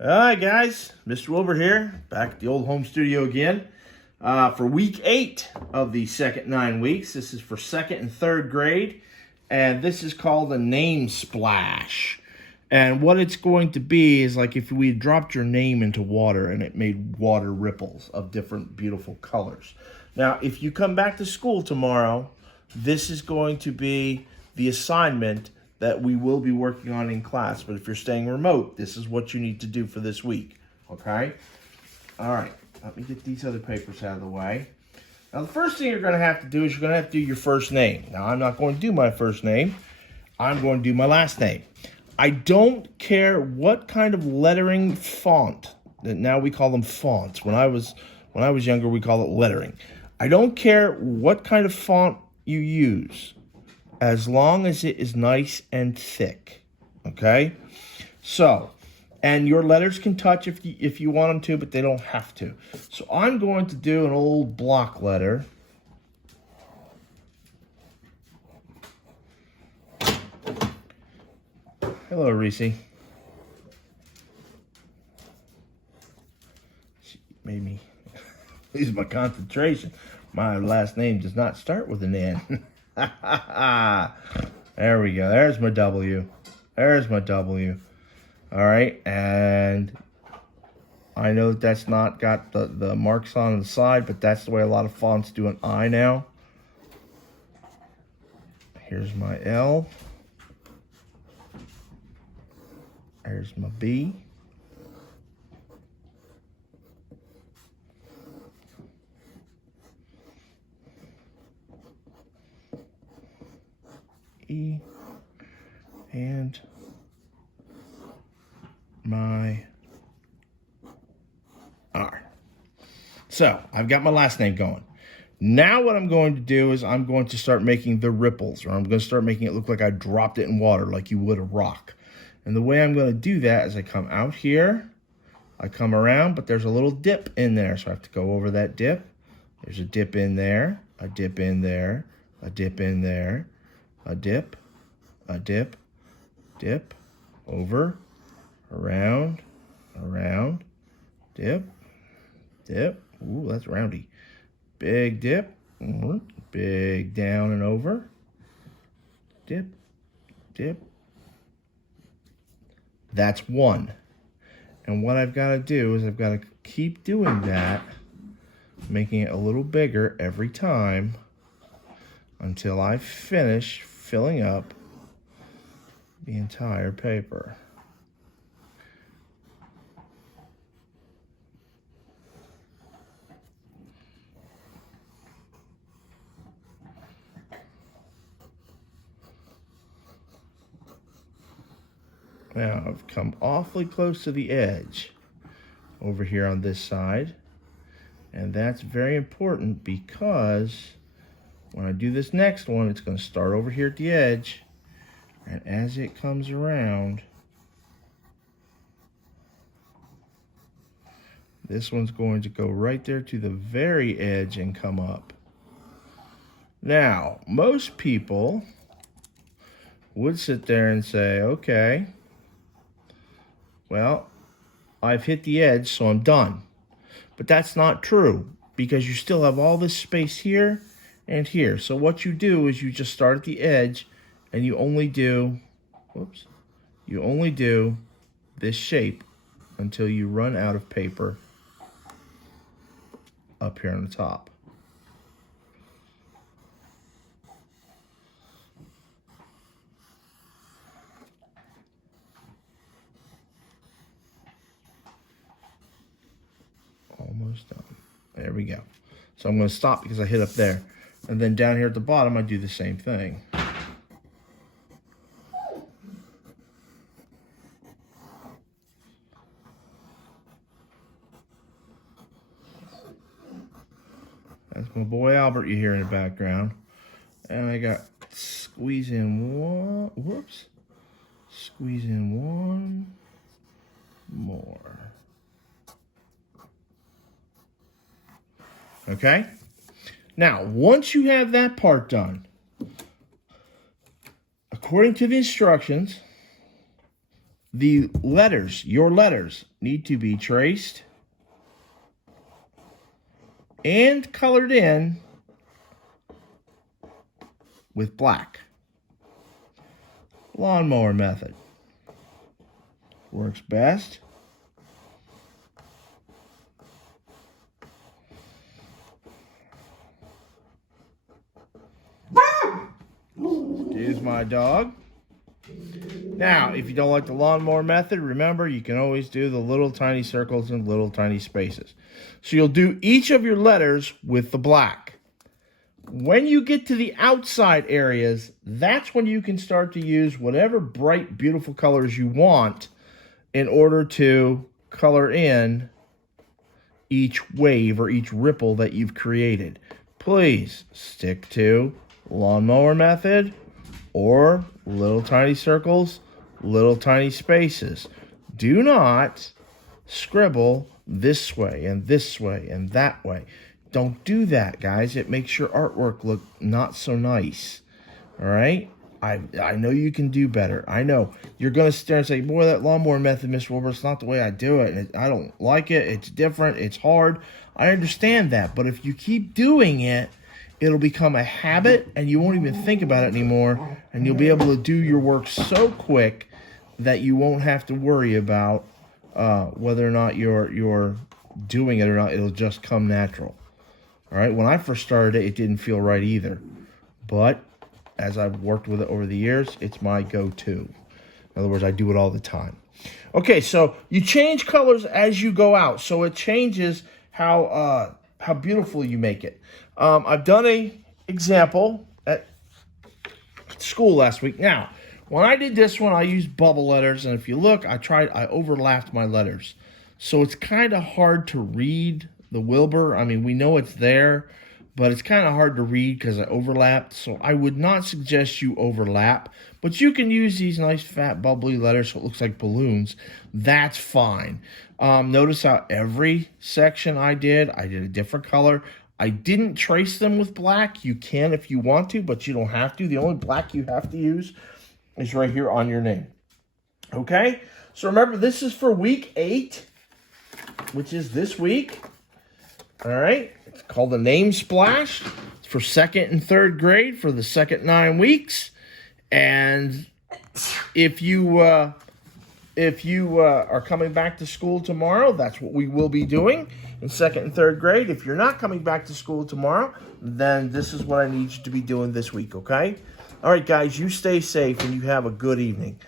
All right, guys, Mr. Wilbur here, back at the old home studio again for week 8 of the second 9 weeks. This is for second and third grade, and this is called a name splash. And what it's going to be is like if we dropped your name into water and it made water ripples of different beautiful colors. Now, if you come back to school tomorrow, this is going to be the assignment that we will be working on in class. But if you're staying remote, this is what you need to do for this week. Okay? All right. Let me get these other papers out of the way. Now, the first thing you're going to have to do is you're going to have to do your first name. Now, I'm not going to do my first name. I'm going to do my last name. I don't care what kind of lettering font. Now we call them fonts. When I was younger, we call it lettering. I don't care what kind of font you use, as long as it is nice and thick, okay? So, and your letters can touch if you want them to, but they don't have to. So I'm going to do an old block letter. Hello, Reese. She made me lose my concentration. My last name does not start with an N. There we go. There's my W. There's my W. All right, and I know that's not got the marks on the side, but that's the way a lot of fonts do an I now. Here's my L. There's my B. E. And my R. So, I've got my last name going. Now what I'm going to do is I'm going to start making the ripples, or I'm going to start making it look like I dropped it in water like you would a rock. And the way I'm going to do that is I come out here, I come around, but there's a little dip in there, so I have to go over that dip. There's a dip in there, a dip in there, a dip in there, a dip, dip, over, around, dip. Ooh, that's roundy. Big dip, big down and over, dip. That's one. And what I've got to do is I've got to keep doing that, making it a little bigger every time until I finish filling up the entire paper. Now I've come awfully close to the edge over here on this side, and that's very important because when I do this next one, it's going to start over here at the edge, and as it comes around, this one's going to go right there to the very edge and come up. Now, most people would sit there and say, okay, well, I've hit the edge, so I'm done. But that's not true, because you still have all this space here and here. So what you do is you just start at the edge, and you only do, you only do this shape until you run out of paper up here on the top. Almost done. There we go. So I'm going to stop because I hit up there. And then down here at the bottom, I do the same thing. That's my boy Albert you hear in the background. And I got squeeze in one, squeeze in one more. Okay? Now, once you have that part done, according to the instructions, the letters, your letters, need to be traced and colored in with black. Lawnmower method works best. Here's my dog. Now, if you don't like the lawnmower method, remember you can always do the little tiny circles and little tiny spaces. So you'll do each of your letters with the black. When you get to the outside areas, that's when you can start to use whatever bright, beautiful colors you want in order to color in each wave or each ripple that you've created. Please stick to lawnmower method or little tiny circles, little tiny spaces. Do not scribble this way and that way. Don't do that, guys. It makes your artwork look not so nice. All right? I know you can do better. I know. You're going to stare and say, boy, that lawnmower method, Mr. Wilbur, it's not the way I do it. And I don't like it. It's different. It's hard. I understand that. But if you keep doing it, it'll become a habit, and you won't even think about it anymore. And you'll be able to do your work so quick that you won't have to worry about whether or not you're doing it or not. It'll just come natural. All right, when I first started it, it didn't feel right either. But as I've worked with it over the years, it's my go-to. In other words, I do it all the time. Okay, so you change colors as you go out. So it changes how beautiful you make it. I've done an example at school last week. Now, when I did this one, I used bubble letters. And if you look, I overlapped my letters. So it's kind of hard to read the Wilbur. I mean, we know it's there, but it's kind of hard to read because I overlapped. So I would not suggest you overlap, but you can use these nice fat bubbly letters so it looks like balloons. That's fine. Notice how every section I did a different color. I didn't trace them with black. You can if you want to, but you don't have to. The only black you have to use is right here on your name. Okay? So remember, this is for week 8, which is this week. All right, it's called the Name Splash. It's for 2nd and 3rd grade for the second 9 weeks. And if you are coming back to school tomorrow, that's what we will be doing in 2nd and 3rd grade. If you're not coming back to school tomorrow, then this is what I need you to be doing this week, okay? All right, guys, you stay safe and you have a good evening.